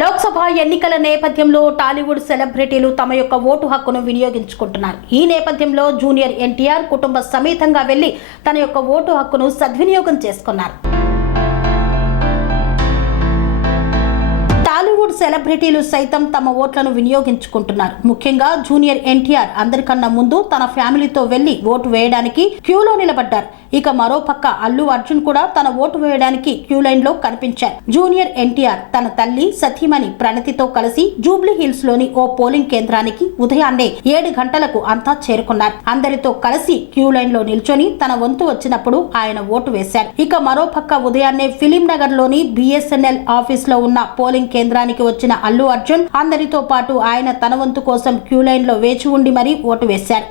లోక్సభ ఎన్నికల నేపథ్యంలో టాలీవుడ్ సెలబ్రిటీలు తమ యొక్క ఓటు హక్కును వినియోగించుకుంటున్నారు. ఈ నేపథ్యంలో జూనియర్ ఎన్టీఆర్ కుటుంబ సమేతంగా వెళ్లి తన యొక్క ఓటు హక్కును సద్వినియోగం చేసుకున్నారు. టాలీవుడ్ సెలబ్రిటీలు సైతం తమ ఓట్లను వినియోగించుకుంటున్నారు. ముఖ్యంగా జూనియర్ ఎన్టీఆర్ అందరికన్నా ముందు తన ఫ్యామిలీతో వెళ్లి ఓటు వేయడానికి క్యూలో నిలబడ్డారు. ఇక మరోపక్క అల్లు అర్జున్ కూడా తన ఓటు వేయడానికి క్యూ లైన్ లో కనిపించారు. జూనియర్ ఎన్టీఆర్ తన తల్లి సతీమణి ప్రణతితో కలిసి జూబ్లీ హిల్స్ లోని ఓ పోలింగ్ కేంద్రానికి ఉదయాన్నే 7 గంటలకు అంతా చేరుకున్నారు. అందరితో కలిసి క్యూ లైన్ లో నిల్చొని తన వంతు వచ్చినప్పుడు ఆయన ఓటు వేశారు. ఇక మరోపక్క ఉదయాన్నే ఫిలిం నగర్ లోని BSNL ఆఫీస్ లో ఉన్న పోలింగ్ కేంద్రానికి వచ్చిన అల్లు అర్జున్ అందరితో పాటు ఆయన తన వంతు కోసం క్యూ లైన్ లో వేచి ఉండి మరీ ఓటు వేశారు.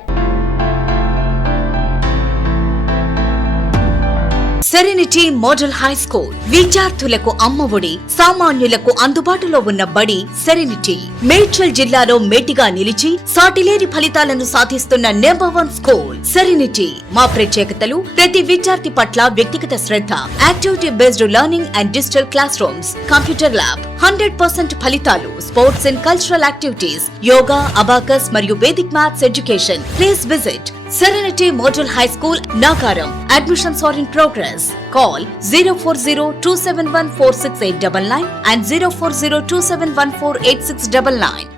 సెరెనిటీ మోడల్ హై స్కూల్ విద్యార్థులకు అమ్మఒడి, సామాన్యులకు అందుబాటులో ఉన్న బడి సెరెనిటీ. మేడ్చల్ జిల్లాలో మేటిగా నిలిచి సాటిలేని ఫలితాలను సాధిస్తున్న #1 స్కూల్ సెరెనిటీ. మా ప్రత్యేకతలు ప్రతి విద్యార్థి పట్ల వ్యక్తిగత శ్రద్ధ, activity based learning and digital classrooms, computer lab, 100% ఫలితాలు, sports and cultural activities, yoga, abacus మరియు Vedic maths education. Please visit Serenity Model High School, Nagaram. Admissions are in progress. Call 040-271-46899 and 040-271-48699.